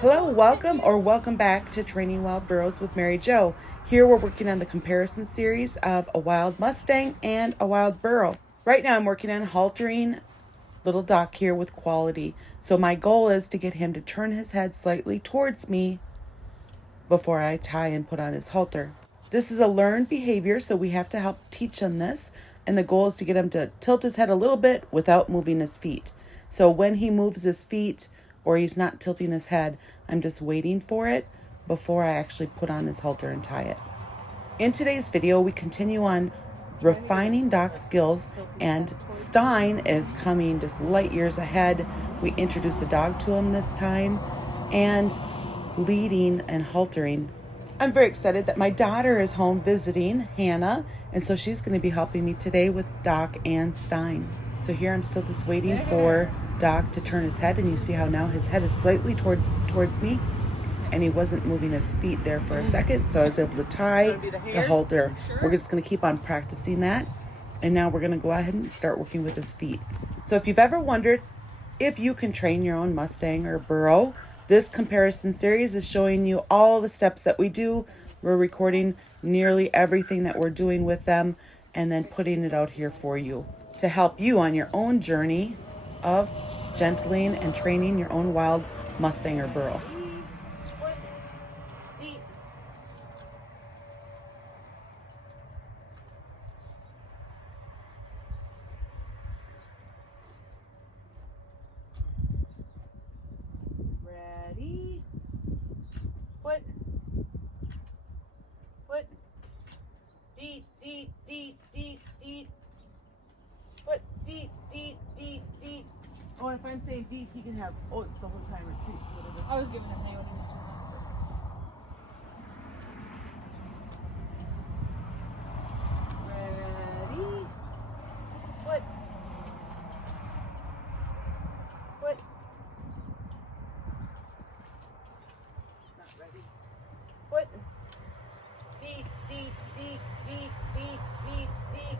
Hello, welcome back to Training Wild Burros with MaryJo. Here we're working on the comparison series of a wild Mustang and a wild Burro. Right now I'm working on haltering little Doc here with quality. So my goal is to get him to turn his head slightly towards me before I tie and put on his halter. This is a learned behavior, so we have to help teach him this. And the goal is to get him to tilt his head a little bit without moving his feet. So when he moves his feet or he's not tilting his head, I'm just waiting for it before I actually put on his halter and tie it. In today's video, we continue on refining Doc's skills, and Stein is coming just light years ahead. We introduce a dog to him this time, and leading and haltering. I'm very excited that my daughter is home visiting, Hannah, and so she's going to be helping me today with Doc and Stein. So here I'm still just waiting for Doc to turn his head, and you see how now his head is slightly towards me, and he wasn't moving his feet there for a second, so I was able to tie the halter. We're just going to keep on practicing that, and now we're going to go ahead and start working with his feet. So if you've ever wondered if you can train your own Mustang or Burro, this comparison series is showing you all the steps that we do. We're recording nearly everything that we're doing with them and then putting it out here for you to help you on your own journey of gentling and training your own wild Mustang or Burro. Ready? Foot. Foot. Deep, deep, deep, deep, deep. Foot. Deep, deep, deep, deep. Oh, if I'm saying deep, he can have oats the whole time or treats, whatever. I was giving him nail. Ready? Foot. Foot. It's not ready. Foot. Deep, deep, deep, deep, deep, deep, deep.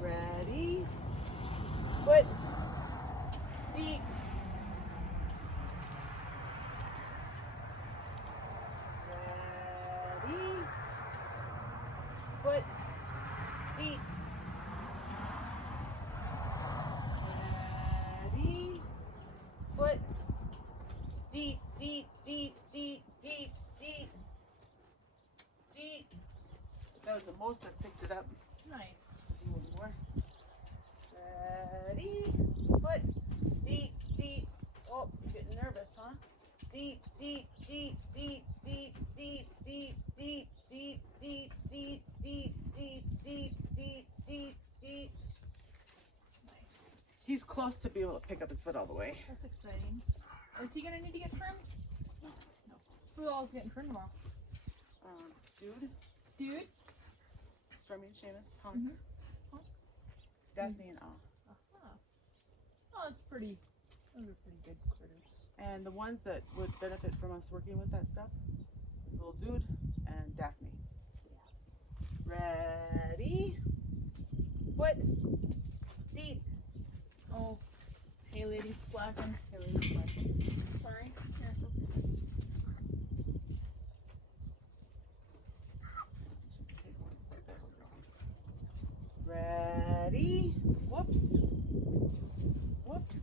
Ready? Foot. Deep. Ready? Foot. Deep. Ready? Foot. Deep, deep, deep, deep, deep, deep. Deep. That was the most I picked it up. Nice. One more. Ready? Foot. Deep, deep. Oh, you're getting nervous, huh? Deep, deep, deep, deep, deep, deep, deep, deep, deep, deep, deep, deep, deep, deep, deep, deep, deep. Nice. He's close to be able to pick up his foot all the way. That's exciting. Is he gonna need to get trimmed? No. Who all is getting trimmed tomorrow? Dude? Stormy and Shamus, Honk. Honk. Daphne and Ah. Oh, that's pretty. Those are pretty good critters. And the ones that would benefit from us working with that stuff is little Dude and Daphne. Ready? Foot. Deep. Oh, hey ladies, slacking. Sorry. Here. Ready? Whoops. Whoops.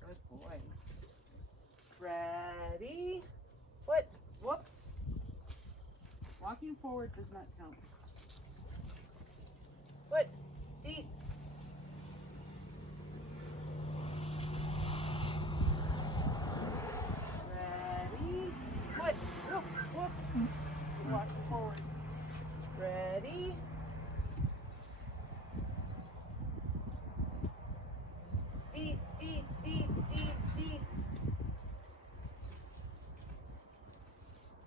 Good boy. Ready? Foot. Whoops. Walking forward does not count. Foot. Deep. Ready? Foot. Whoops. Walking forward. Ready? Deep, deep, deep, deep, deep.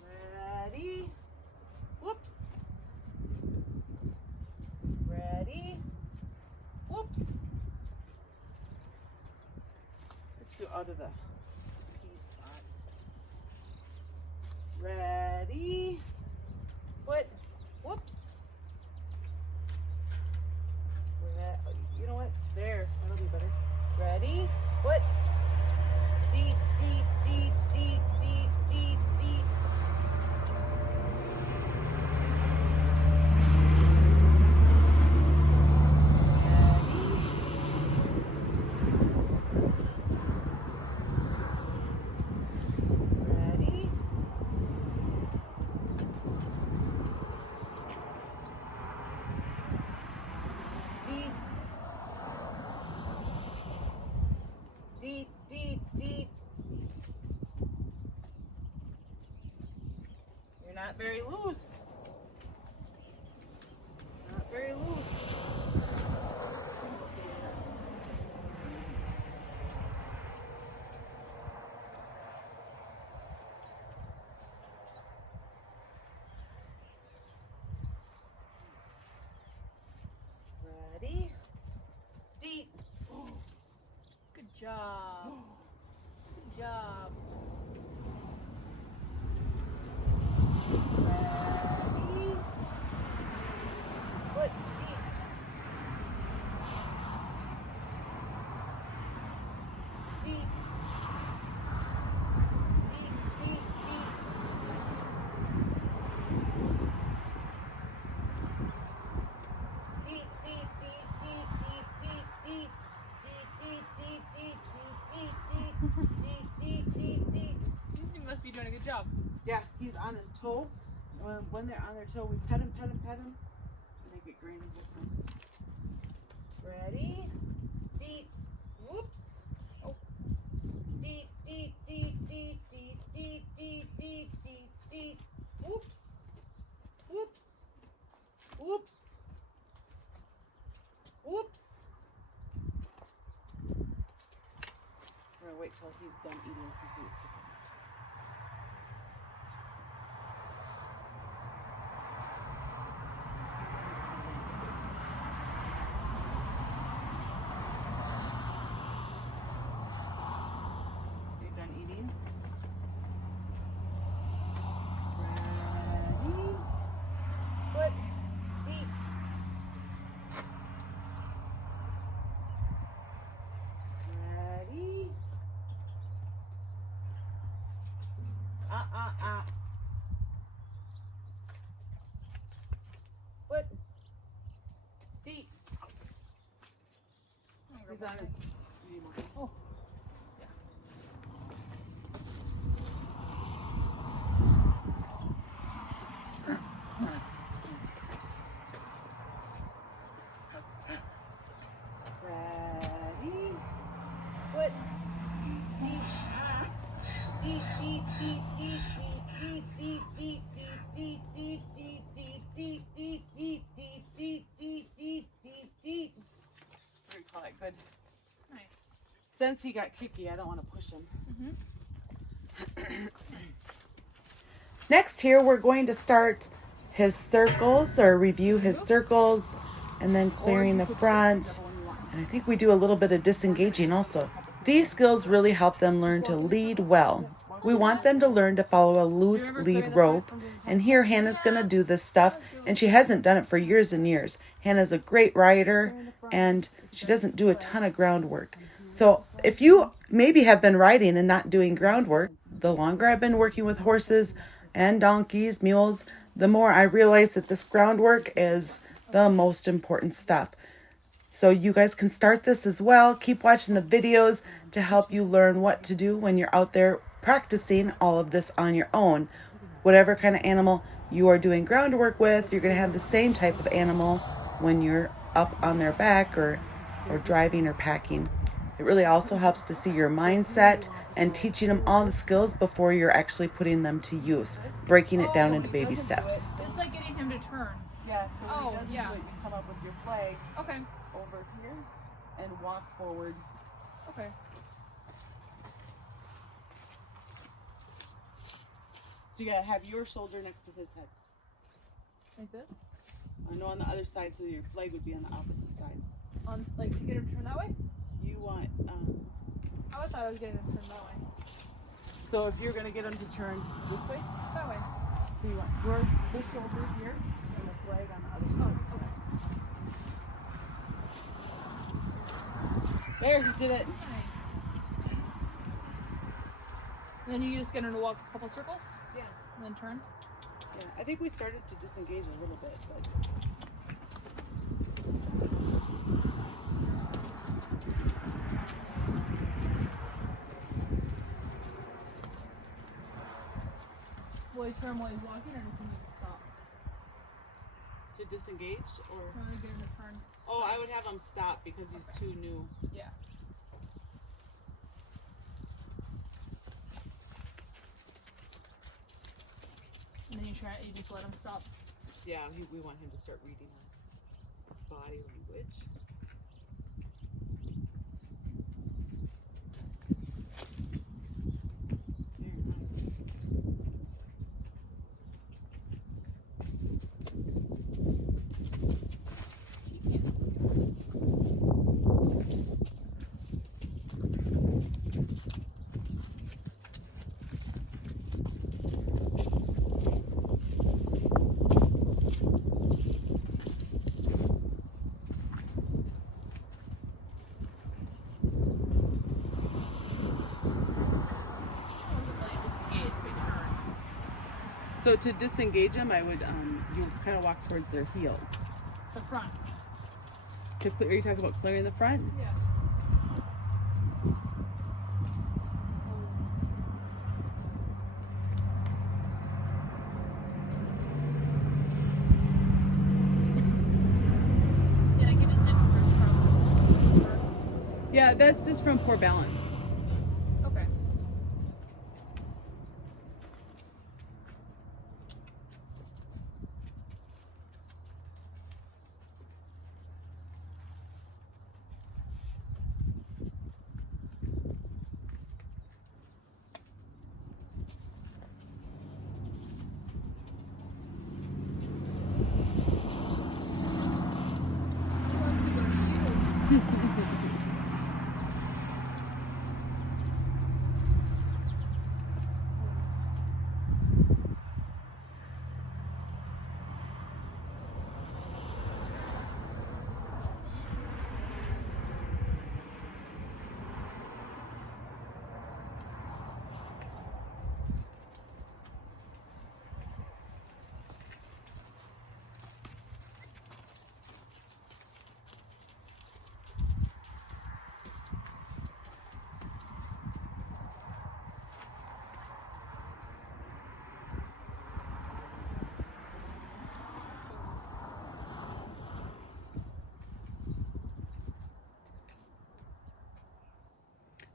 Ready? Whoops. Ready? Whoops. Let's go out of the P spot. not very loose. Not very loose. Ready? Deep. Good job. Good job. Ready? Foot deep. Deep. Deep, deep, deep. Deep, deep, deep, deep, deep, deep, deep, deep, deep, deep, deep, deep, deep, deep. You must be doing a good job. Yeah, he's on his toe. When they're on their toe, we pet him, pet him, pet him. And they get granny with him. Ready? Deep. Whoops. Oh. Deep, deep, deep, deep, deep, deep, deep, deep, deep, deep. Whoops. Whoops. Whoops. Whoops. We're gonna wait till he's done eating since he was kicking. Are you done eating? Ready? Foot deep. Ready? Foot deep. He's on his. Oh. Ready? Foot deep. Deep, deep, deep, deep, deep, deep, deep, deep, deep, deep, deep, deep, deep, deep, deep, deep, deep, deep, deep, deep. What do you call it? Good. Nice. Since he got kicky, I don't want to push him. Next here, we're going to start his circles or review his circles and then clearing the front. And I think we do a little bit of disengaging also. These skills really help them learn to lead well. We want them to learn to follow a loose lead rope. And here Hannah's going to do this stuff, and she hasn't done it for years and years. Hannah's a great rider, and she doesn't do a ton of groundwork. So if you maybe have been riding and not doing groundwork, the longer I've been working with horses and donkeys, mules, the more I realize that this groundwork is the most important stuff. So you guys can start this as well. Keep watching the videos to help you learn what to do when you're out there practicing all of this on your own. Whatever kind of animal you are doing groundwork with, you're going to have the same type of animal when you're up on their back or driving or packing. It really also helps to see your mindset and teaching them all the skills before you're actually putting them to use, breaking it down into baby steps. It's like getting him to turn. Yeah, so when Oh, he doesn't yeah. do it, you come up with your flag Okay. over here and walk forward. Okay. So you gotta have your shoulder next to his head. Like this? I know on the other side, so your flag would be on the opposite side. On, like, to get him to turn that way? You want, Oh, I thought I was getting him to turn that way. so if you're gonna get him to turn this way, That way. so you want this shoulder here and the flag on the other side. Oh, okay. There, you did it. Nice. And then you just get him to walk a couple circles? Yeah. And then turn? Yeah, I think we started to disengage a little bit, but Will he turn while he's walking, or does he need to stop? to disengage or Or get him to turn? oh, I would have him stop because he's too new. Yeah. And then you just let him stop. Yeah, we want him to start reading body language. So to disengage them, I would you kind of walk towards their heels. The fronts. Are you talking about clearing the front? Yeah. Yeah, like you just did first fronts. Yeah, that's just from poor balance. Okay.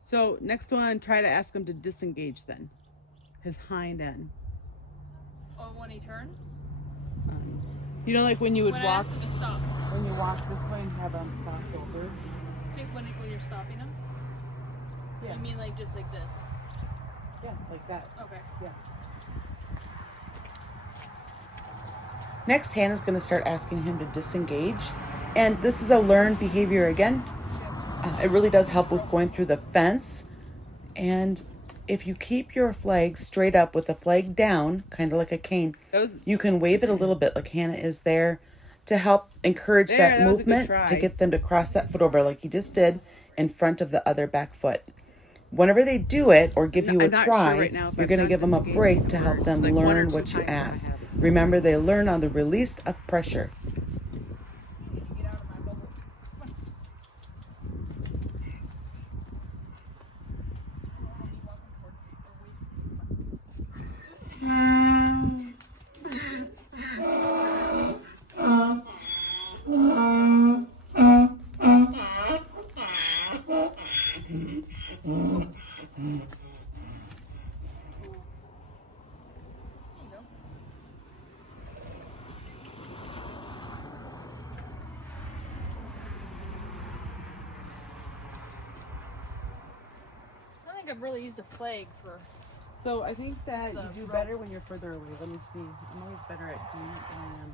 So next one, try to ask him to disengage then. His hind end. Oh, when he turns? You know, like when you would When I walk, ask him to stop. when you walk this way and have him cross over. When you're stopping him? Yeah. You mean like just like this? Yeah, like that. Okay. Yeah. Next, Hannah's going to start asking him to disengage. And this is a learned behavior again. It really does help with going through the fence. And if you keep your flag straight up with the flag down, kind of like a cane, you can wave it a little bit like Hannah is there to help encourage that movement to get them to cross that foot over like he just did in front of the other back foot. Whenever they do it or give you a try, you're going to give them a break to help them learn what you asked. Remember, they learn on the release of pressure. Get out of my bubble. I don't think I've really used a flag for. So I think that Just you the do rope. better when you're further away. Let me see. I'm always better at doing it than I am.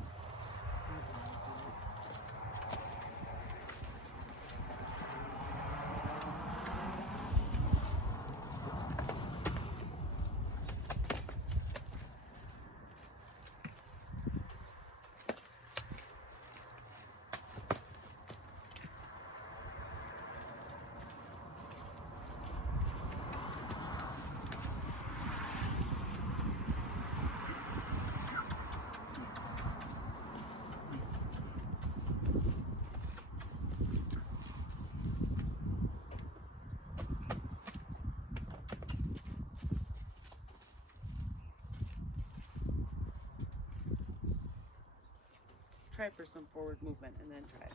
Try for some forward movement and then try it.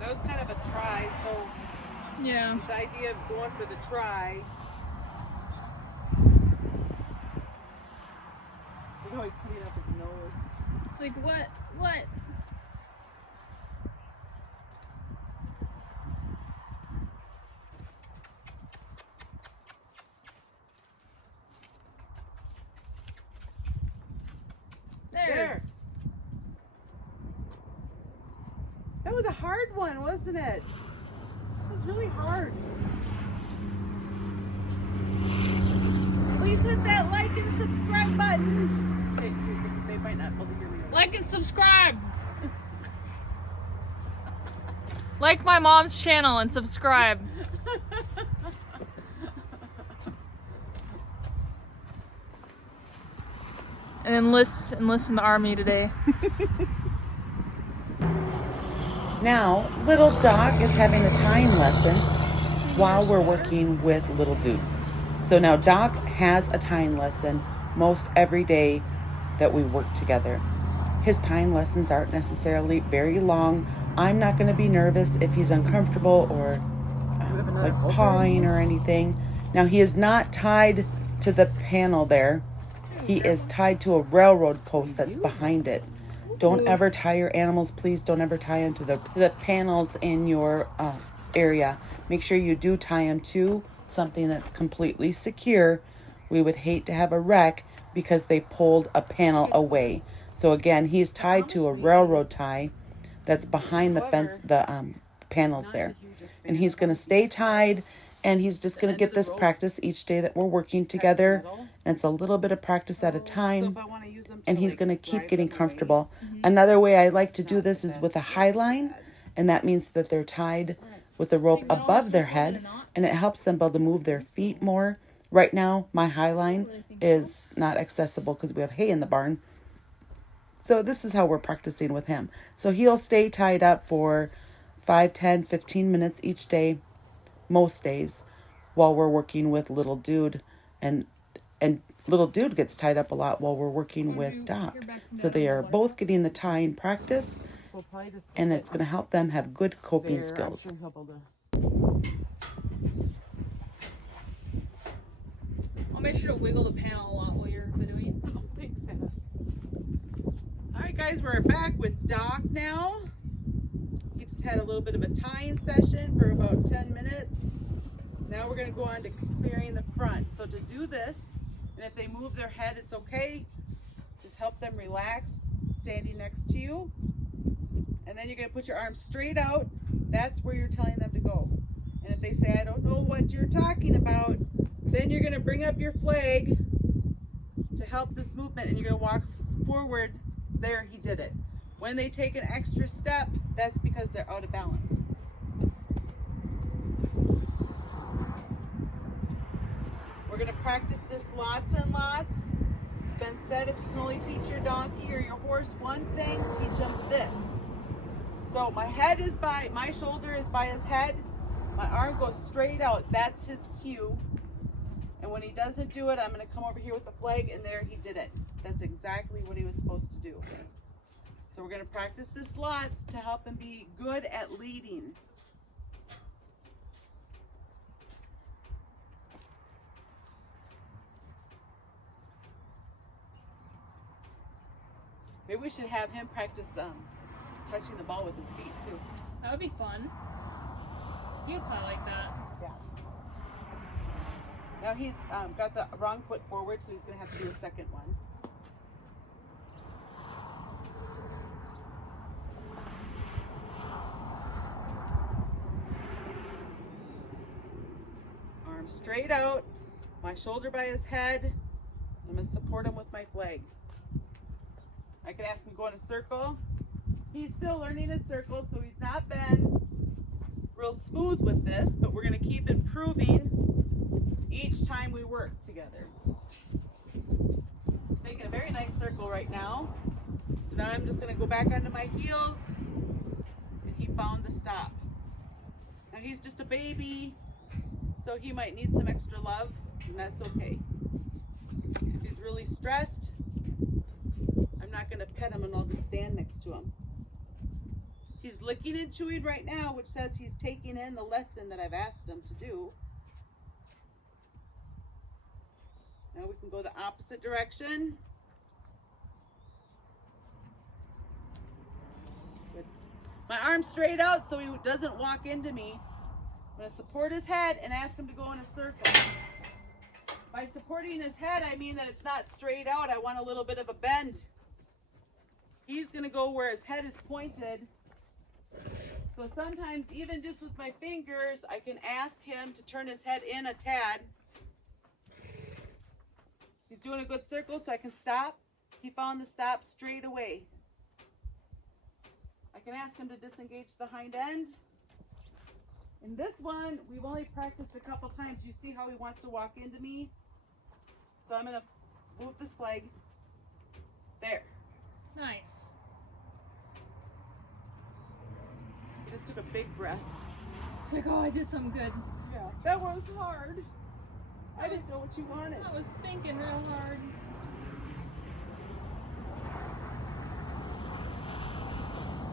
That was kind of a try, so Yeah. With the idea of going for the try. Look how he's putting up his nose. It's like, what? What? There. That was a hard one, wasn't it? It was really hard. Please hit that like and subscribe button. Say it too, because they might not be able to hear me. Like and subscribe. Like my mom's channel and subscribe. And enlist in the army today. Now, little Doc is having a tying lesson while we're working with little dude. So now Doc has a tying lesson most every day that we work together. His tying lessons aren't necessarily very long. I'm not going to be nervous if he's uncomfortable or like pawing or anything. Now, he is not tied to the panel there. He is tied to a railroad post that's behind it. Don't ever tie your animals, please. Don't ever tie them to the panels in your area. Make sure you do tie them to something that's completely secure. We would hate to have a wreck because they pulled a panel away. So again, he's tied to a railroad tie that's behind the fence, the panels there. And he's going to stay tied, and he's just going to get this practice each day that we're working together. And it's a little bit of practice at a time. And he's going to keep getting comfortable. Another way I like to do this is with a high line. And that means that they're tied with the rope above their head. And it helps them be able to move their feet more. Right now, my high line is not accessible because we have hay in the barn. So this is how we're practicing with him. So he'll stay tied up for 5, 10, 15 minutes each day, most days, while we're working with little dude. And little dude gets tied up a lot while we're working with Doc. So they are both getting the tying practice, and it's going to help them have good coping skills. I'll make sure to wiggle the panel a lot while you're videoing. Oh, thanks, Hannah. All right, guys, we're back with Doc now. He just had a little bit of a tying session for about 10 minutes. Now we're going to go on to clearing the front. So to do this, and if they move their head, it's okay. Just help them relax, standing next to you. And then you're going to put your arms straight out. That's where you're telling them to go. And if they say, I don't know what you're talking about, then you're going to bring up your flag to help this movement, and you're going to walk forward. There, he did it. When they take an extra step, that's because they're out of balance. We're going to practice this lots and lots. It's been said if you can only teach your donkey or your horse one thing, teach them this. So my shoulder is by his head. My arm goes straight out. That's his cue. And when he doesn't do it, I'm going to come over here with the flag, and there he did it. That's exactly what he was supposed to do. So we're going to practice this lots to help him be good at leading. Maybe we should have him practice touching the ball with his feet too. That would be fun. You'd probably like that. Yeah. Now he's got the wrong foot forward, so he's going to have to do a second one. Arm straight out, my shoulder by his head. I'm going to support him with my flag. I could ask him to go in a circle. He's still learning a circle, so he's not been real smooth with this, but we're going to keep improving each time we work together. He's making a very nice circle right now. So now I'm just going to go back onto my heels, and he found the stop. Now he's just a baby, so he might need some extra love, and that's okay. If he's really stressed, I'm not going to pet him, and I'll just stand next to him. He's licking and chewing right now, which says he's taking in the lesson that I've asked him to do. Now we can go the opposite direction. Good. My arm's straight out so he doesn't walk into me. I'm going to support his head and ask him to go in a circle. By supporting his head, I mean that it's not straight out. I want a little bit of a bend. He's going to go where his head is pointed. So sometimes, even just with my fingers, I can ask him to turn his head in a tad. He's doing a good circle, so I can stop. He found the stop straight away. I can ask him to disengage the hind end. In this one, we've only practiced a couple times. You see how he wants to walk into me? So I'm going to move this flag. There. Nice. He just took a big breath. It's like, oh, I did something good. Yeah, that was hard. I just know what you wanted. I was thinking real hard.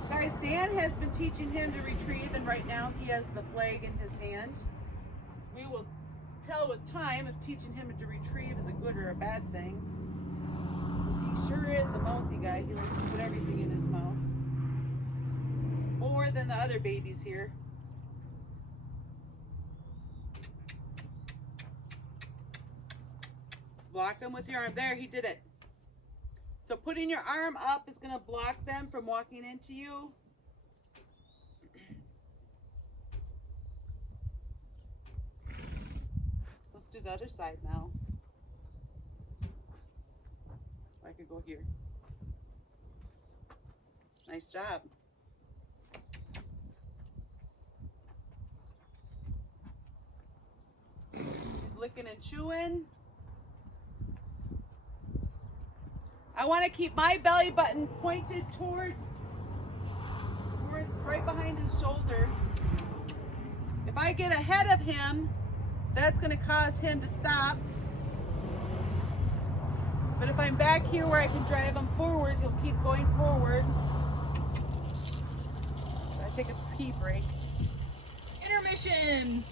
Guys, Dan has been teaching him to retrieve, and right now he has the flag in his hand. We will tell with time if teaching him to retrieve is a good or a bad thing. Because he sure is a mouthy guy. He likes to put everything in his mouth. More than the other babies here. Block them with your arm. There, he did it. So putting your arm up is going to block them from walking into you. Let's do the other side now. Or I could go here. Nice job. He's licking and chewing. I want to keep my belly button pointed towards right behind his shoulder. If I get ahead of him, that's going to cause him to stop. But if I'm back here where I can drive him forward, he'll keep going forward. I take a pee break. Intermission.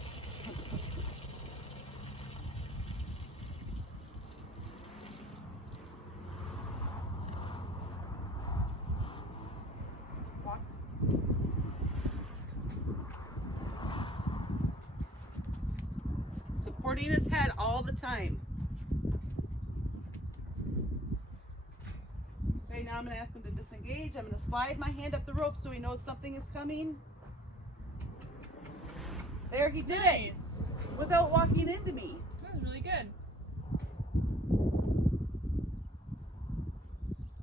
Supporting his head all the time. Okay, now I'm going to ask him to disengage. I'm going to slide my hand up the rope so he knows something is coming. There, he did it without walking into me. That was really good.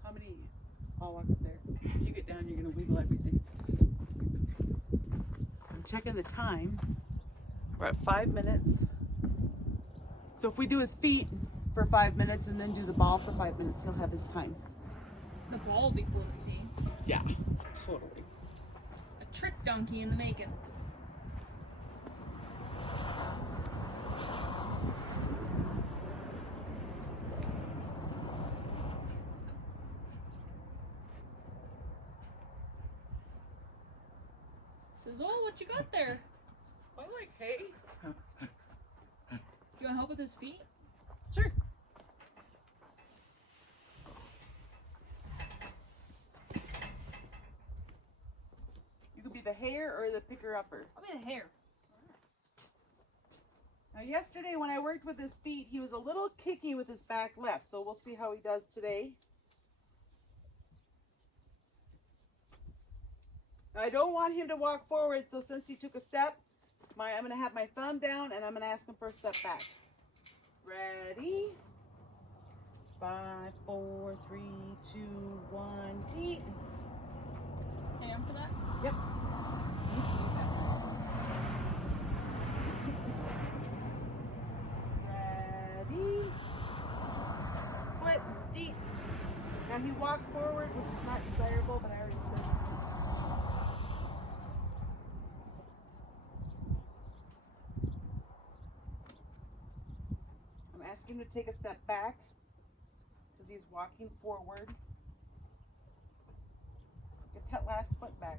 How many? I'll walk up there. If you get down, you're going to wiggle everything. I'm checking the time. We're at 5 minutes. So if we do his feet for 5 minutes and then do the ball for 5 minutes, he'll have his time. The ball will be cool to see. Yeah, totally. A trick donkey in the making. Says, oh, what you got there? I like hay. You want help with his feet? Sure. You could be the hair or the picker-upper. I'll be the hair. Now yesterday when I worked with his feet, he was a little kicky with his back left, so we'll see how he does today. Now I don't want him to walk forward, so since he took a step, I'm going to have my thumb down and I'm going to ask him for a step back. Ready? 5, 4, 3, 2, 1, deep. Hey, arm for that? Yep. Ready? Foot deep. Now he walked forward, which is not desirable, but I already said. Him to take a step back because he's walking forward. Get that last foot back.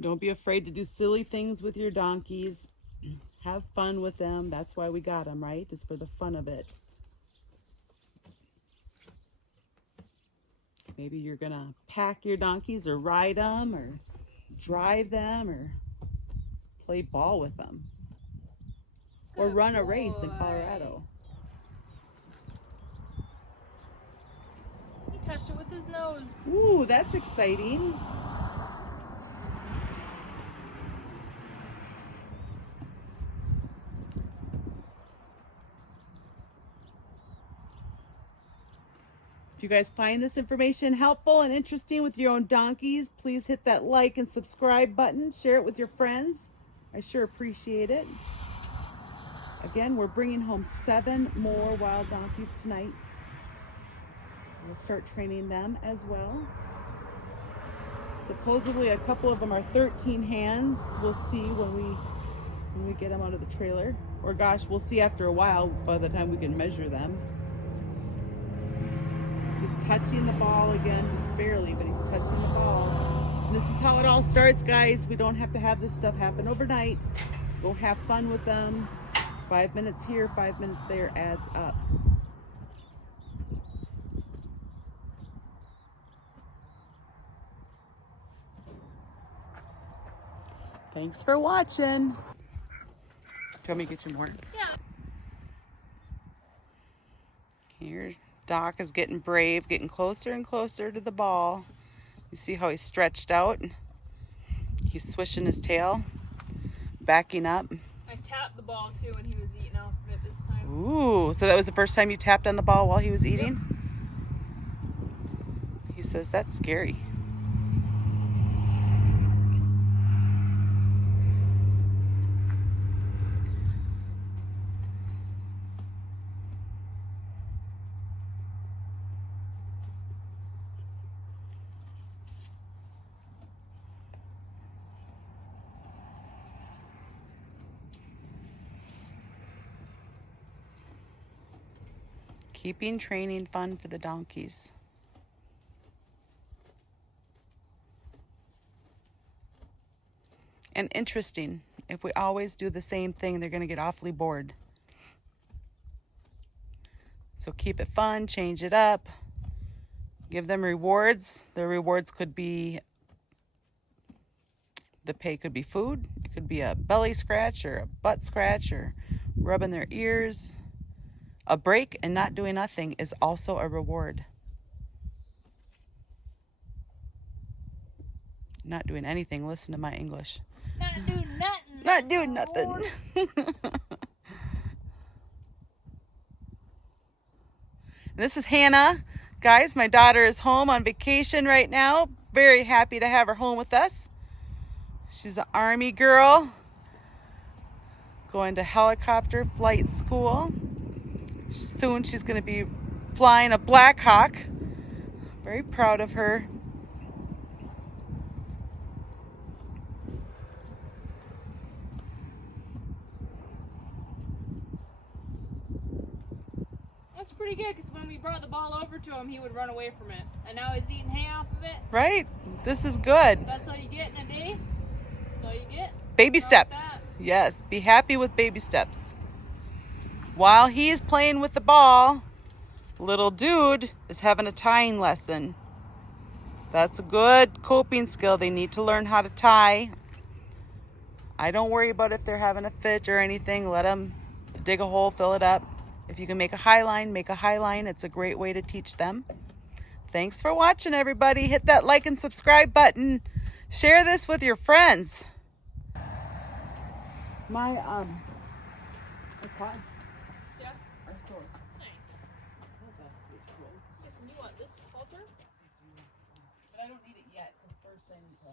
Don't be afraid to do silly things with your donkeys. Have fun with them. That's why we got them, right? It's for the fun of it. Maybe you're going to pack your donkeys or ride them or drive them or play ball with them. Or run a race in Colorado. He touched it with his nose. Ooh, that's exciting. If you guys find this information helpful and interesting with your own donkeys, please hit that like and subscribe button. Share it with your friends. I sure appreciate it. Again, we're bringing home 7 more wild donkeys tonight. We'll start training them as well. Supposedly a couple of them are 13 hands. We'll see when we get them out of the trailer. Or gosh, we'll see after a while by the time we can measure them. He's touching the ball again, just barely, but he's touching the ball. And this is how it all starts, guys. We don't have to have this stuff happen overnight. Go have fun with them. 5 minutes here, 5 minutes there adds up. Thanks for watching. Do you want me to get you more? Yeah. Here, Doc is getting brave, getting closer and closer to the ball. You see how he's stretched out? He's swishing his tail, backing up. I tapped the ball too when he was eating off of it this time. Ooh, so that was the first time you tapped on the ball while he was eating? Yep. He says that's scary. Keeping training fun for the donkeys. And interesting. If we always do the same thing, they're going to get awfully bored. So keep it fun, change it up. Give them rewards. The rewards could be, the pay could be food. It could be a belly scratch or a butt scratch or rubbing their ears. A break and not doing nothing is also a reward. Not doing anything. Listen to my English. Not doing nothing. Not doing nothing. This is Hannah. Guys, my daughter is home on vacation right now. Very happy to have her home with us. She's an Army girl. Going to helicopter flight school. Soon she's going to be flying a Black Hawk. Very proud of her. That's pretty good because when we brought the ball over to him, he would run away from it. And now he's eating half of it. Right? This is good. That's all you get in a day? That's all you get? Baby steps. Yes, be happy with baby steps. While he's playing with the ball, little dude is having a tying lesson. That's a good coping skill. They need to learn how to tie. I don't worry about if they're having a fit or anything. Let them dig a hole, fill it up. If you can make a high line, make a high line. It's a great way to teach them. Thanks for watching, everybody. Hit that like and subscribe Share this with your friends. My quads. Yeah. Are sore. Nice. Oh, that's pretty cool. Listen, you want this halter? But I don't need it yet, because first I need to.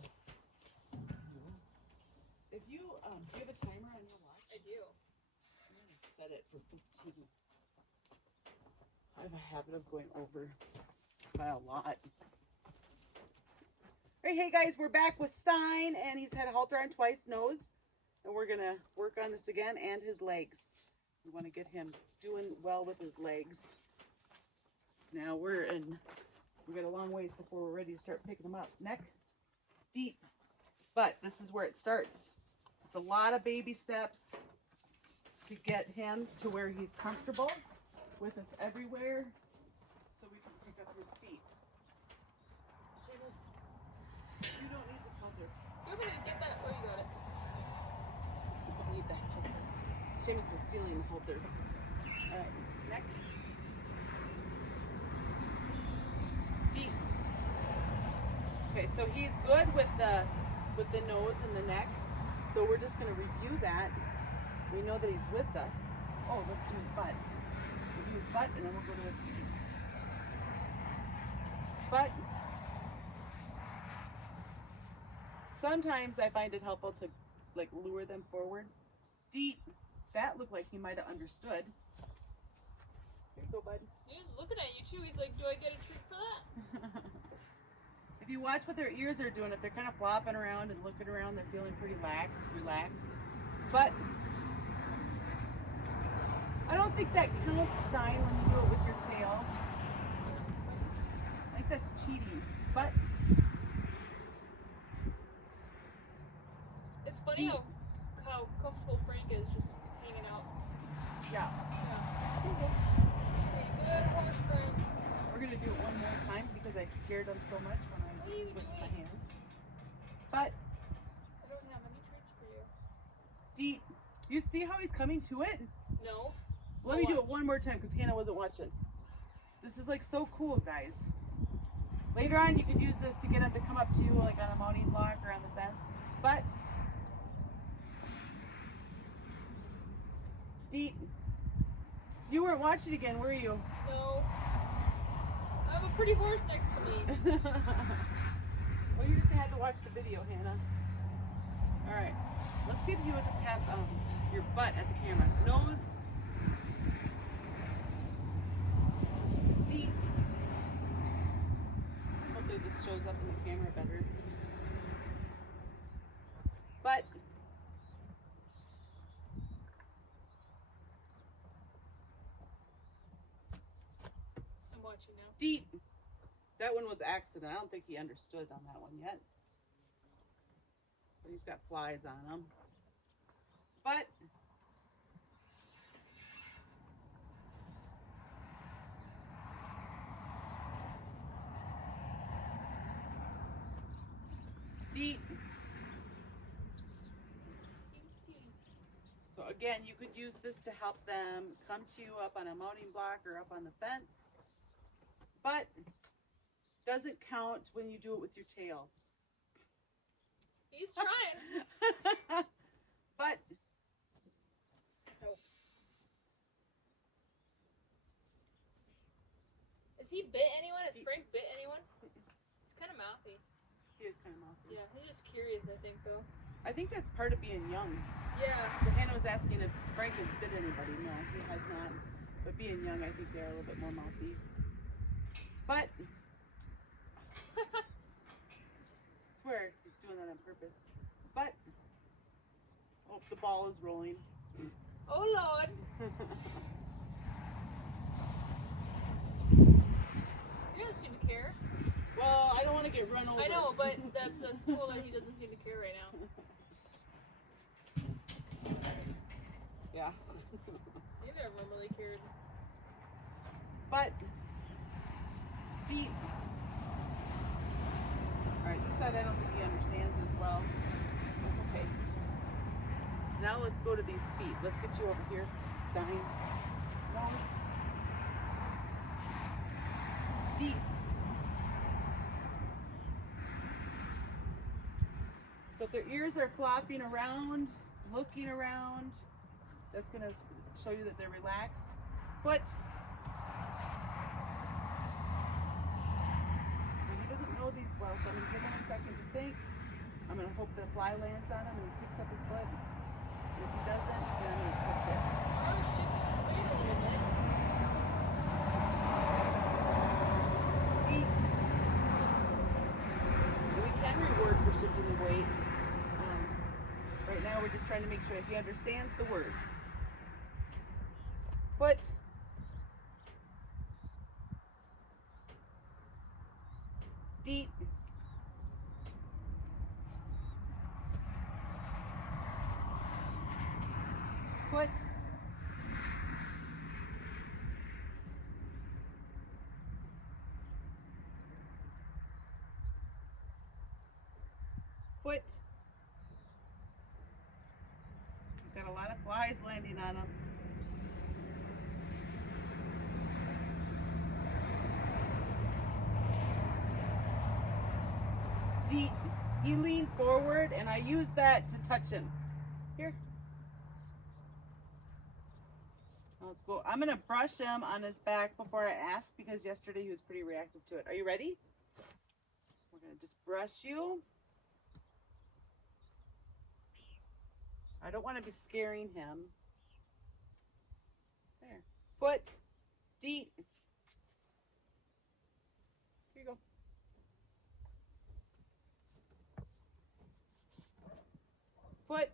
If you, do you have a timer on your watch? I do. I'm going to set it for 15. I have a habit of going over by a lot. Right, hey guys, we're back with Stein, and he's had a halter on twice, nose. And we're going to work on this again, and his legs. We want to get him doing well with his legs. Now we got a long ways before we're ready to start picking them up. Neck, deep, But this is where it starts. It's a lot of baby steps to get him to where he's comfortable with us everywhere so we can pick up his feet. Shamus, you don't need this halter. You want me to get that? Oh, you got it. You don't need that halter. Shamus was stealing the halter. All right, next. Deep. Okay, so he's good with the nose and the neck. So we're just going to review that. We know that he's with us. Oh, let's do his butt. We'll do his butt and then we'll go to his feet. But sometimes I find it helpful to like lure them forward. Deep. That looked like he might have understood. Here you go, bud. He's looking at you too. He's like, do I get a treat for that? If you watch what their ears are doing, if they're kind of flopping around and looking around, they're feeling pretty relaxed. But I don't think that counts, Stein, when you do it with your tail. I think that's cheating. But it's funny how comfortable Frank is just hanging out. Yeah. Pretty good horse friend. We're going to do it one more time because I scared them so much when I switched my hands. But I don't have any treats for you. Deep, you see how he's coming to it? No. Let me do it one more time because Hannah wasn't watching. This is like so cool, guys. Later on, you could use this to get him to come up to you like on a mounting block or on the fence. But Deep, you weren't watching again, were you? No. I have a pretty horse next to me. Well, you're just gonna have to watch the video, Hannah. All right, let's get you to have your butt at the camera. Nose. Deep. Hopefully this shows up in the camera better. Butt. I'm watching now. Deep. That one was accident. I don't think he understood on that one yet. But he's got flies on him. But Deep. So again, you could use this to help them come to you up on a mounting block or up on the fence. But doesn't count when you do it with your tail. He's trying. But Oh. Has he bit anyone? Has Frank bit anyone? He's kind of mouthy. he is kind of mouthy. Yeah, he's just curious, I think, though. I think that's part of being young. Yeah. So Hannah was asking if Frank has bit anybody. No, he has not. But being young, I think they are a little bit more mouthy. But I swear he's doing that on purpose. But oh, the ball is rolling. Oh, Lord. He doesn't seem to care. Well, I don't want to get run over. I know, but that's cool that he doesn't seem to care right now. Yeah. Neither of them really cared. But Deep. Alright, this side I don't think he understands as well. That's okay. So now let's go to these feet. Let's get you over here, Stein. Nose. Deep. So if their ears are flopping around, looking around, that's going to show you that they're relaxed. Foot. And he doesn't know these well, so I'm going to give him a second to think. I'm going to hope that a fly lands on him and he picks up his foot. And if he doesn't, then I'm going to touch it. Oh, shifting his weight a little bit. Deep. And we can reward for shifting the weight. Right now we're just trying to make sure he understands the words. Foot. Deep. Foot. Foot. He's got a lot of flies landing on him. He leaned forward and I used that to touch him. Here. Let's go. I'm going to brush him on his back before I ask because yesterday he was pretty reactive to it. Are you ready? We're going to just brush you. I don't want to be scaring him. There. Foot. Deep. Here you go. Foot.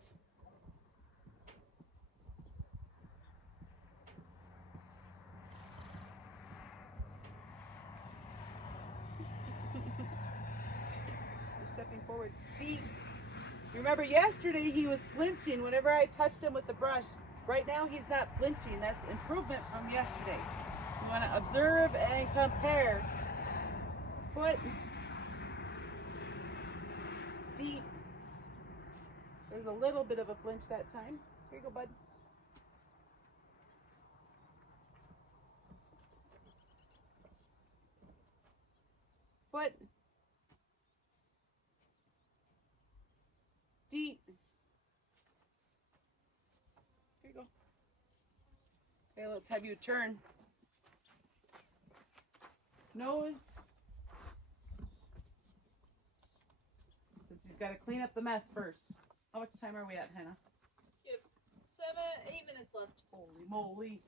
You're stepping forward. Deep. Remember yesterday he was flinching whenever I touched him with the brush. Right now he's not flinching. That's improvement from yesterday. You want to observe and compare. Foot. Deep. There's a little bit of a flinch that time. Here you go, bud. Foot. Deep. Here you go. Okay, let's have you turn. Nose. Since you've got to clean up the mess first. How much time are we at, Hannah? You have 8 minutes left. Holy moly.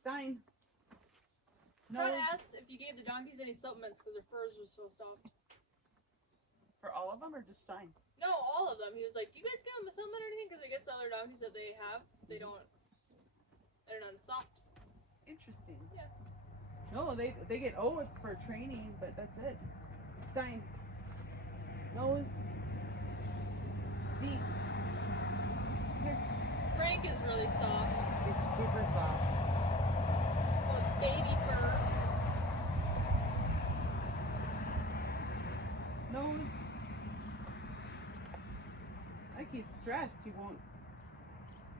Stein. Todd asked if you gave the donkeys any supplements because their furs were so soft. For all of them or just Stein? No, all of them. He was like, do you guys give them a supplement or anything? Because I guess the other donkeys that they have, they're not as soft. Interesting. Yeah. No, they get oats for training, but that's it. Stein. Nose. Deep. Here. Frank is really soft. He's super soft. Oh, it's baby fur. Nose. Like he's stressed. He won't.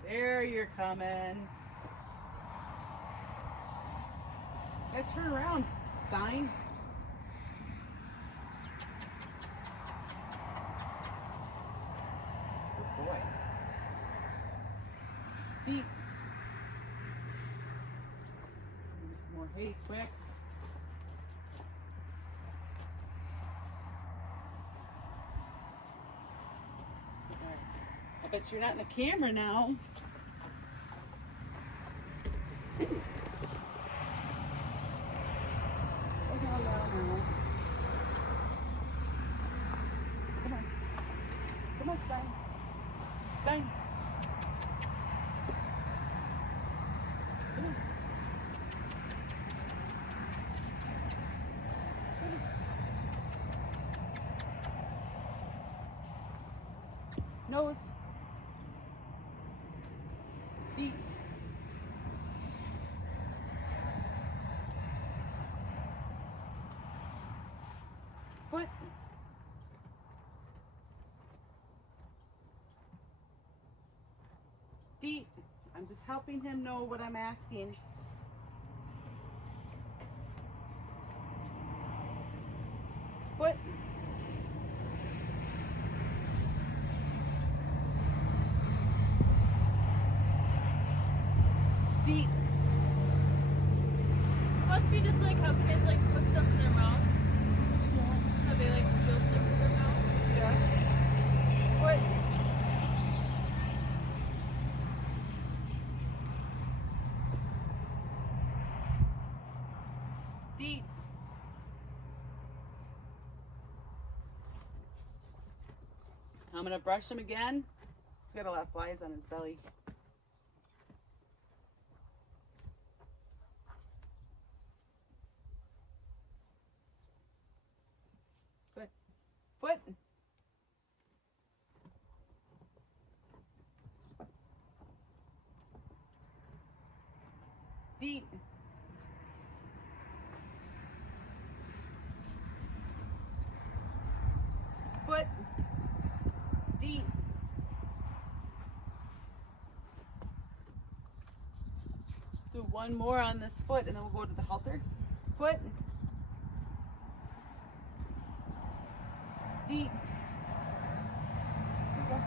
There you're coming. Gotta turn around, Stein. Good boy. Deep. Need some more hay, quick. I bet you're not in the camera now. Come on. Come on, Stein. Stein. Come on. Nose. Deep. Foot. Deep. I'm just helping him know what I'm asking. Foot. Deep. It must be just like how kids like put stuff in their mouth. How they like feel stuff in their mouth. Yes. Foot. Deep. I'm gonna brush him again. He's got a lot of flies on his belly. Good. Foot. one more on this foot, and then we'll go to the halter foot. Deep. There you go. All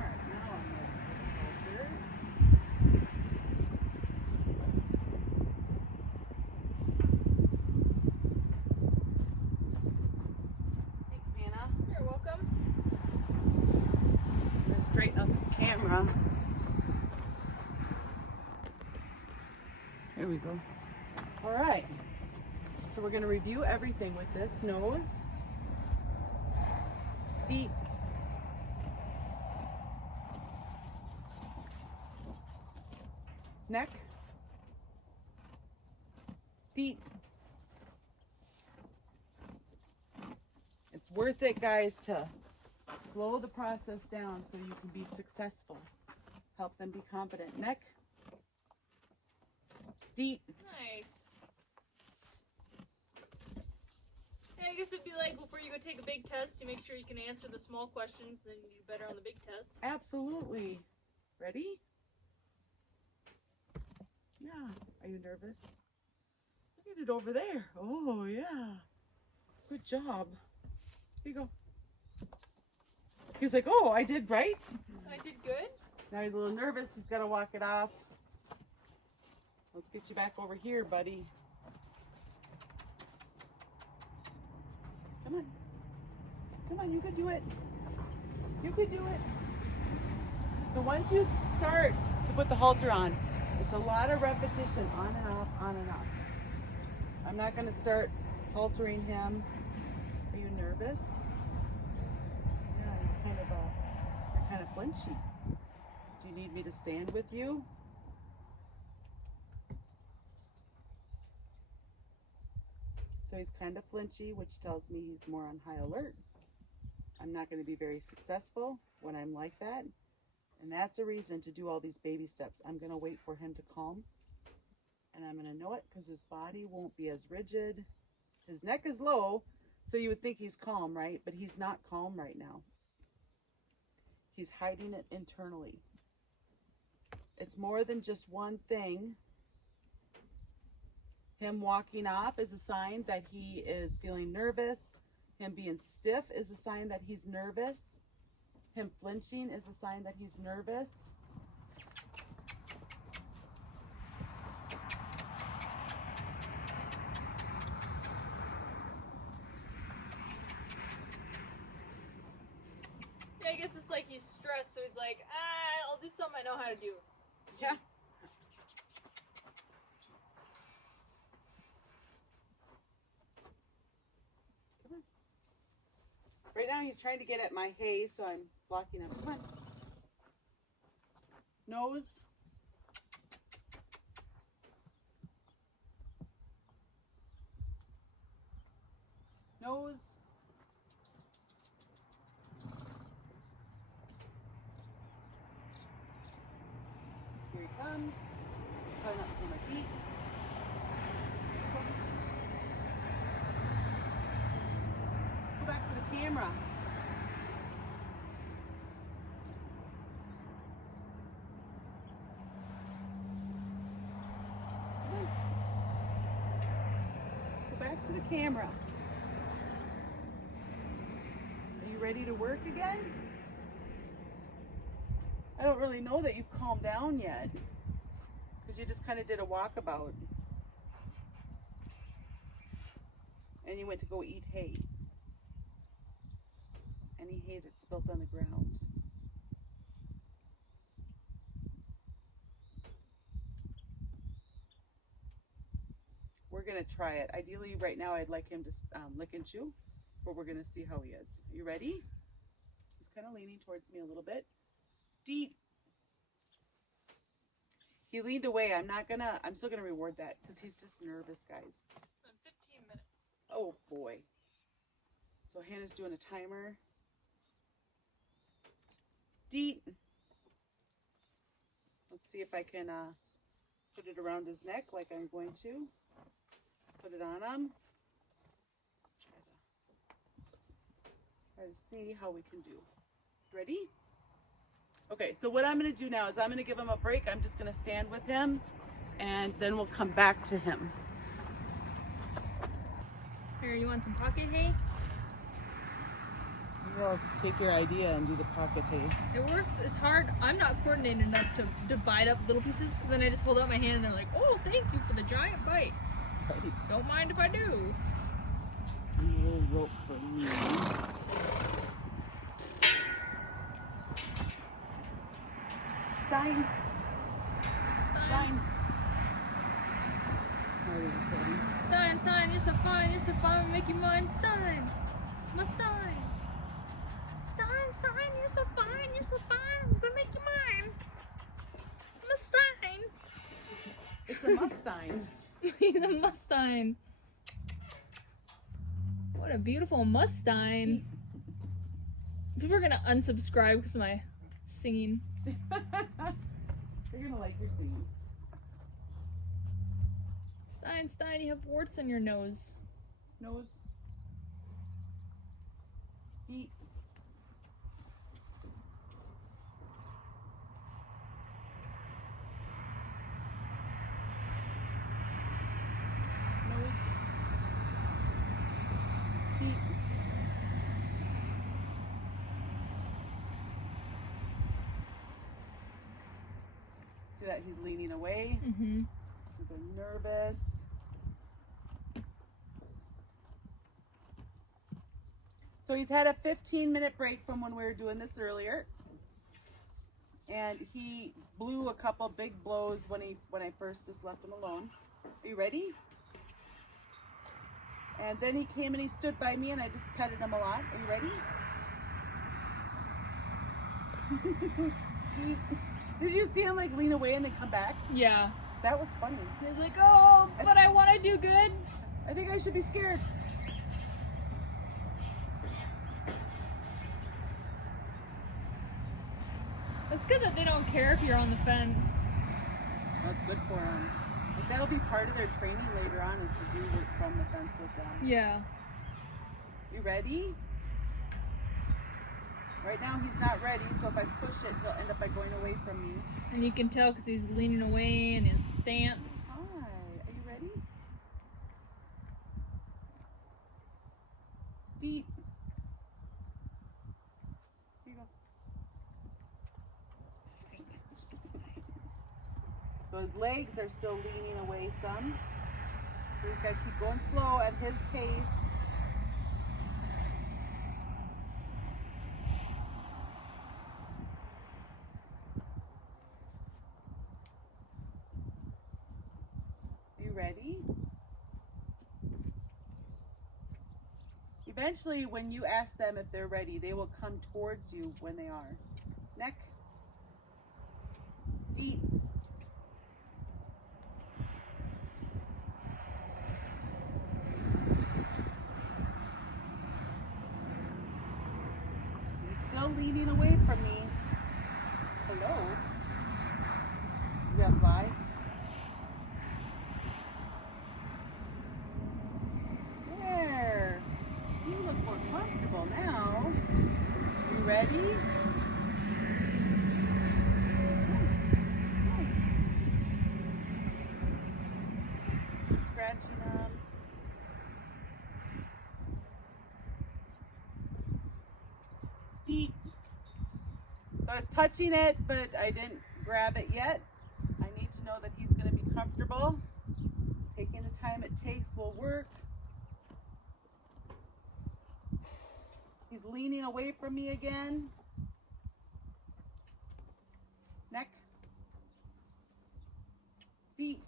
right, now I'm going to halter. Thanks, Hannah. You're welcome. I'm going to straighten out this camera. There we go. All right. So we're going to review everything with this. Nose, feet, neck, feet. It's worth it, guys, to slow the process down so you can be successful. Help them be confident. Neck, feet. Nice. Yeah, I guess it'd be like before you go take a big test, to make sure you can answer the small questions, then you do better on the big test. Absolutely. Ready? Yeah. Are you nervous? Look at it over there. Oh, yeah. Good job. Here you go. He's like, oh, I did right. I did good. Now he's a little nervous. He's got to walk it off. Let's get you back over here, buddy. Come on. Come on, you can do it. You can do it. So once you start to put the halter on, it's a lot of repetition, on and off, on and off. I'm not going to start haltering him. Are you nervous? Yeah, you're kind of flinchy. Do you need me to stand with you? So he's kind of flinchy, which tells me he's more on high alert. I'm not going to be very successful when I'm like that. And that's a reason to do all these baby steps. I'm going to wait for him to calm. And I'm going to know it because his body won't be as rigid. His neck is low, so you would think he's calm, right? But he's not calm right now. He's hiding it internally. It's more than just one thing. Him walking off is a sign that he is feeling nervous. Him being stiff is a sign that he's nervous. Him flinching is a sign that he's nervous. Yeah, I guess it's like he's stressed, so he's like, I'll do something I know how to do. Yeah. Right now he's trying to get at my hay, so I'm blocking him. Come on. Nose. Nose. Here he comes. He's probably not before my feet. Let's go back to the camera. Let's go back to the camera. Are you ready to work again? I don't really know that you've calmed down yet, because you just kind of did a walkabout. And you went to go eat hay. Any hay that's spilt on the ground. We're going to try it. Ideally, right now, I'd like him to lick and chew, but we're going to see how he is. Are you ready? He's kind of leaning towards me a little bit. Deep. He leaned away. I'm still gonna reward that because he's just nervous, guys. In 15 minutes. Oh boy. So Hannah's doing a timer. Deep. Let's see if I can put it around his neck like I'm going to. Put it on him. Try to see how we can do. Ready? Okay, so what I'm going to do now is I'm going to give him a break. I'm just going to stand with him, and then we'll come back to him. Here, you want some pocket hay? We'll take your idea and do the pocket hay. It works. It's hard. I'm not coordinated enough to divide up little pieces because then I just hold out my hand and they're like, oh, thank you for the giant bite. Right. Don't mind if I do. A little rope for me. Stein. Stein. Stein, Stein, you're so fine, you're so fine, we'll make you mine. Stein. Mustang. Stein, Stein, you're so fine, you're so fine, I'm gonna make you mine. Mustang. It's a Mustang. He's a Mustang. What a beautiful Mustang. People are gonna unsubscribe because of my singing. You're gonna like your singing. Stein, Stein, you have warts on your nose. Nose. Deep. Nose. Deep. See that he's leaning away. Mm-hmm. This is a nervous. So he's had a 15-minute break from when we were doing this earlier. And he blew a couple big blows when I first just left him alone. Are you ready? And then he came and he stood by me and I just petted him a lot. Are you ready? Did you see him like lean away and then come back? Yeah. That was funny. He's like, oh, but I want to do good. I think I should be scared. It's good that they don't care if you're on the fence. That's good for them. Like, that'll be part of their training later on, is to do work from the fence with them. Yeah. You ready? Right now he's not ready, so if I push it, he'll end up by going away from me. And you can tell because he's leaning away in his stance. Hi, are you ready? Deep. Here you go. So his legs are still leaning away some. So he's got to keep going slow at his pace. You ready? Eventually, when you ask them if they're ready, they will come towards you when they are. Neck. Deep. Still leaning away from me. Hello? You got fly? There. You look more comfortable now. You ready? Just scratching them. Deep. So I was touching it, but I didn't grab it yet. I need to know that he's going to be comfortable. Taking the time it takes will work. He's leaning away from me again. Neck. Feet.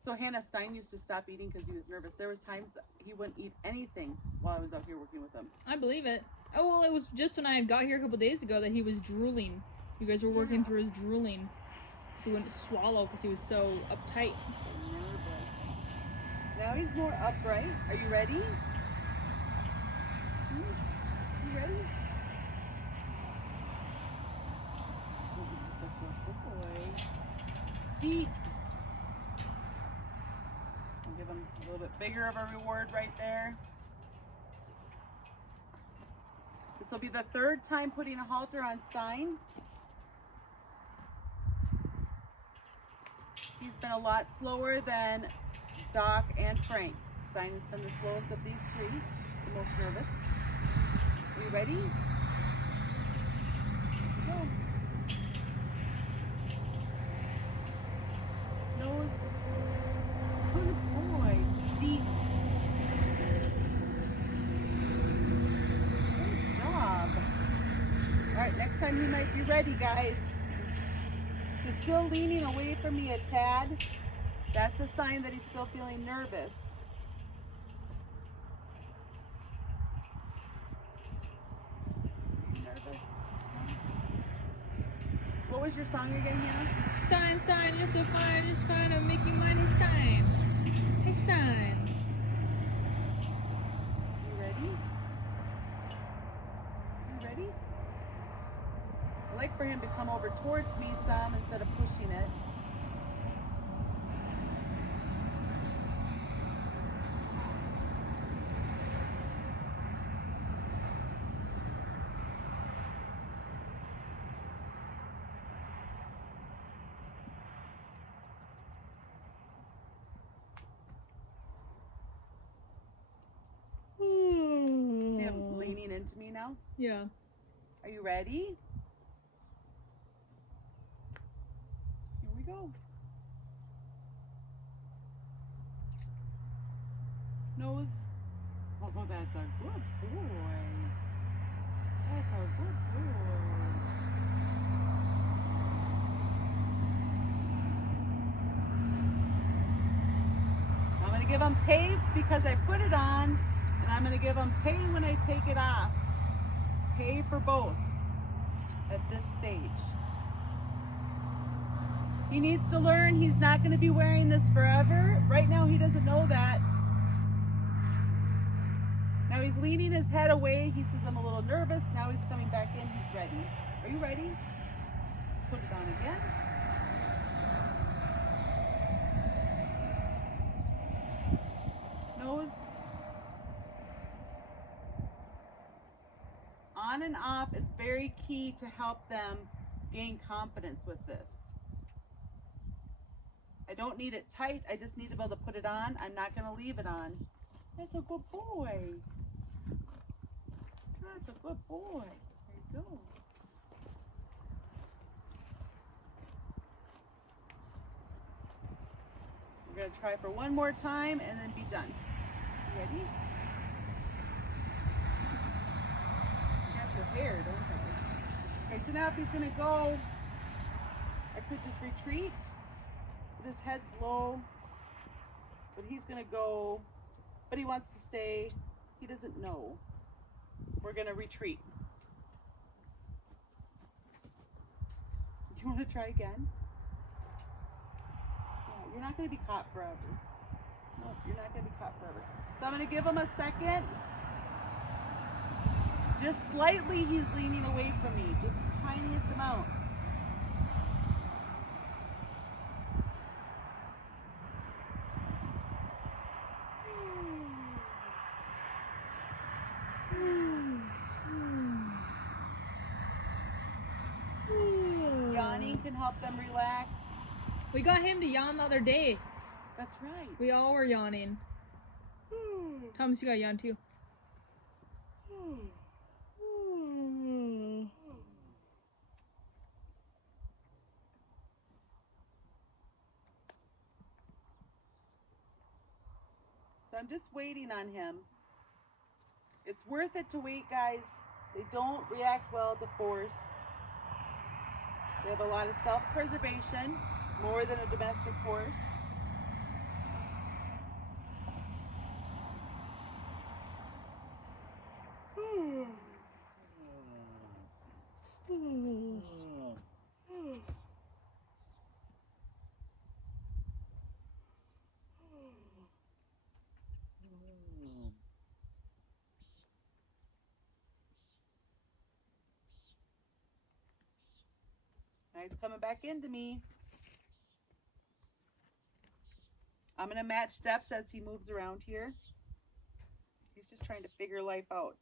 So Hannah Stein used to stop eating because he was nervous. There was times he wouldn't eat anything while I was out here working with him. I believe it. Oh, well, it was just when I got here a couple days ago that he was drooling. You guys were working through his drooling. So he wouldn't swallow because he was so uptight. So nervous. Now he's more upright. Are you ready? You ready? It's a good boy. Feet. I'll give him a little bit bigger of a reward right there. This will be the third time putting a halter on Stein. He's been a lot slower than Doc and Frank. Stein has been the slowest of these three, the most nervous. Are you ready? Go. Nose. Good boy. Deep. Good job. All right, next time he might be ready, guys. He's still leaning away from me a tad. That's a sign that he's still feeling nervous. Nervous? What was your song again, Hannah? Stein, Stein, you're so fine, you're so fine, I'm making mine. Hey, Stein. Hey, Stein. You ready? You ready? I like for him to come over towards me some instead of pushing it. See him leaning into me now? Yeah. Are you ready? Here we go. Nose. Oh, that's a good boy. That's a good boy. I'm going to give him pay because I put it on, and I'm going to give him pay when I take it off. Pay for both at this stage. He needs to learn he's not going to be wearing this forever. Right now he doesn't know that. Now he's leaning his head away. He says, I'm a little nervous. Now he's coming back in. He's ready. Are you ready? Let's put it on again. Nose. On and off is very key to help them gain confidence with this. I don't need it tight. I just need to be able to put it on. I'm not going to leave it on. That's a good boy. That's a good boy. There you go. We're going to try for one more time and then be done. You ready? You got your hair, don't you? Okay, so now if he's going to go, I could just retreat. But his head's low. But he's going to go. But he wants to stay. He doesn't know. We're going to retreat. Do you want to try again? No, you're not going to be caught forever. No, you're not going to be caught forever. So I'm going to give him a second. Just slightly he's leaning away from me. Just the tiniest amount. Yawning can help them relax. We got him to yawn the other day. That's right. We all were yawning. Thomas, you got yawn too. So I'm just waiting on him. It's worth it to wait, guys. They don't react well to force. They have a lot of self-preservation, more than a domestic horse. Now he's coming back into me. I'm going to match steps as he moves around here. He's just trying to figure life out.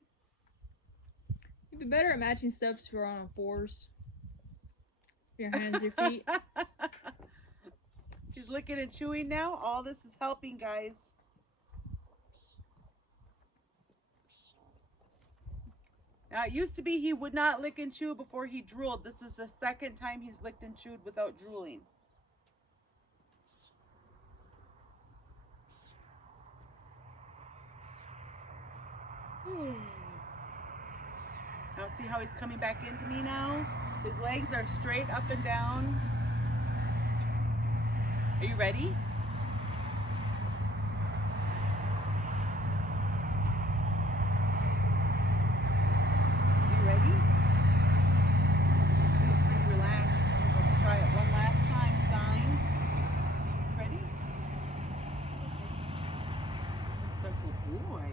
You'd be better at matching steps if you're on all fours. Your hands, your feet. She's licking and chewing now. All this is helping, guys. Now, it used to be he would not lick and chew before he drooled. This is the second time he's licked and chewed without drooling. Now see how he's coming back into me now? His legs are straight up and down. Are you ready? Are you ready? Pretty relaxed. Let's try it one last time, Stein. Ready? That's a good boy.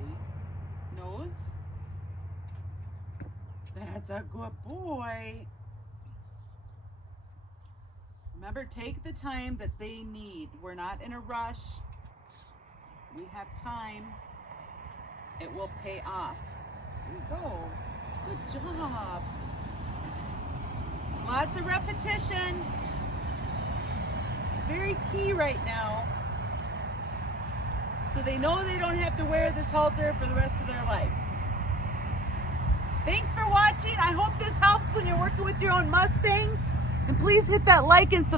Nose. That's a good boy. Remember, take the time that they need. We're not in a rush. We have time. It will pay off. There you go. Good job. Lots of repetition. It's very key right now. So they know they don't have to wear this halter for the rest of their life. Thanks for watching. I hope this helps when you're working with your own Mustangs. And please hit that like and subscribe.